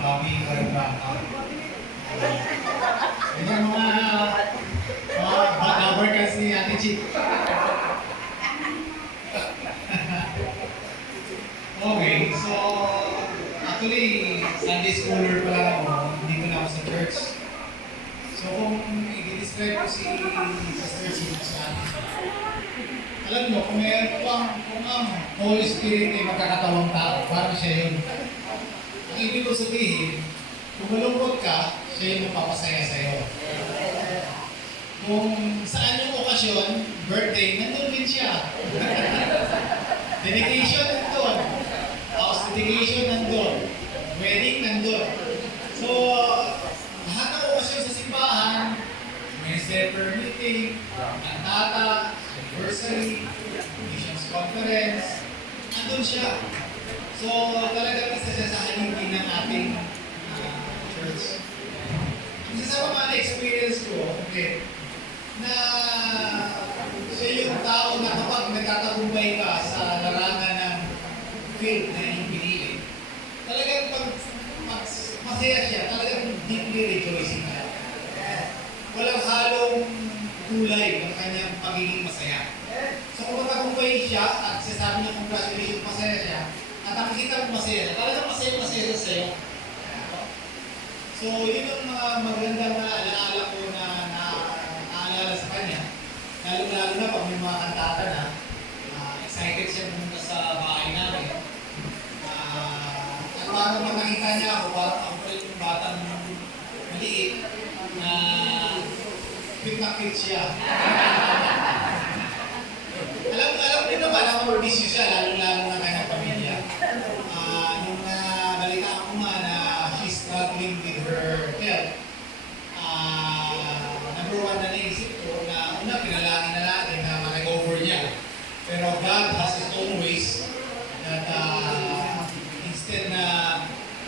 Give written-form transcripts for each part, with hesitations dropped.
Bobby Carabata. Yan mga workers ni Ate Chip. Okay, so actually, Sunday schooler pa lang ako, hindi ko na ako sa church. So kung i-describe ko si Sister Chip sa atin, alam mo, kung mayroon kung ang Holy Spirit ay magkakatawang tao, parang siya yun. Ang ibig ko sabihin, kung malungkot ka, siya yung magpapasaya sa'yo. Kung saan yung okasyon, birthday, nandun din siya. Dedication nandun. House dedication nandun. Wedding nandun. So, lahat ng okasyon sa simbahan, may prayer meeting, kantata, anniversary, missions conference, nandun siya. So, talagang isa siya sa haligi ng ating church. Isa sa mga na-experience ko, okay, na siya yung tao na kapag nagtatagumpay ka sa larangan ng faith na iyong pinili, talagang pag masaya siya, talagang deeply rejoicing ka. Walang halong kulay ng kanyang pagiging masaya. So kung magtagumpay siya at sasabi niya congratulations, masaya siya, at nakikita mo masaya siya, talagang masaya siya sa'yo. So yun yung mga magandang na alaala ko na naaalala sa kanya. Lalo na pag may mga kantata na, excited siya pumunta sa bahay namin. At parang pag nakita niya ako, parang ako pa yung batang maliit na cute na cute siya. alam ko naman na mabisyo siya, lalo-lalo na kanyang pamilya. Nung nabalita ko nga na she's struggling with her health, number one na naisip ko na una, pinalangin na natin na ma-recover niya. Pero God has His own ways that instead na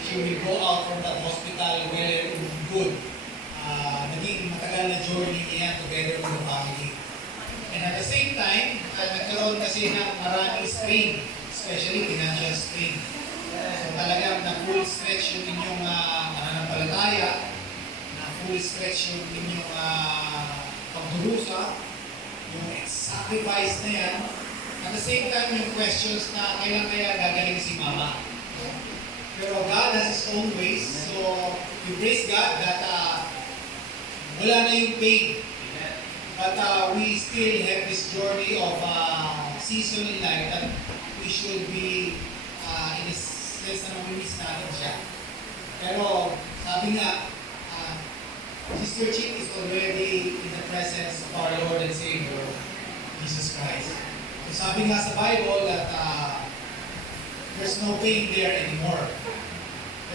she will go out from that hospital well and good, naging matagal na journey niya together with the family. And at the same time, nagkaroon kasi ng maraming strain, especially financial strain. So talagang na-full stretch yung inyong pananampalataya, na-full stretch yung inyong pagdurusa, yung sacrifice na yan. At the same time, yung questions na kailan kaya gagaling si Mama. Pero God has His own ways, so we praise God that wala na yung pain. But we still have this journey of season in life that we should be in a sense na mamimiss natin siya. Pero sabi nga, Sister Chip is already in the presence of our Lord and Savior, Jesus Christ. So sabi nga sa Bible that there's no pain there anymore.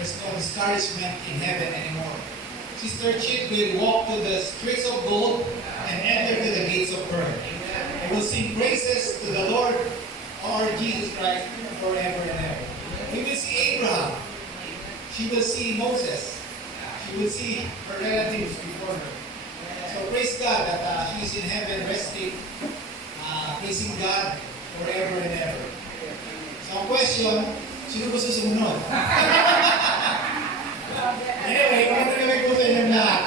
There's no discouragement in heaven anymore. Sister Chip will walk to the streets of gold and enter to the gates of pearl. I will sing praises to the Lord, our Jesus Christ, forever and ever. We will see Abraham. She will see Moses. She will see her relatives before her. So praise God that she is in heaven resting, praising God forever and ever. So ang question, sino ba susunod? Anyway, maganda na may puso yung lahat.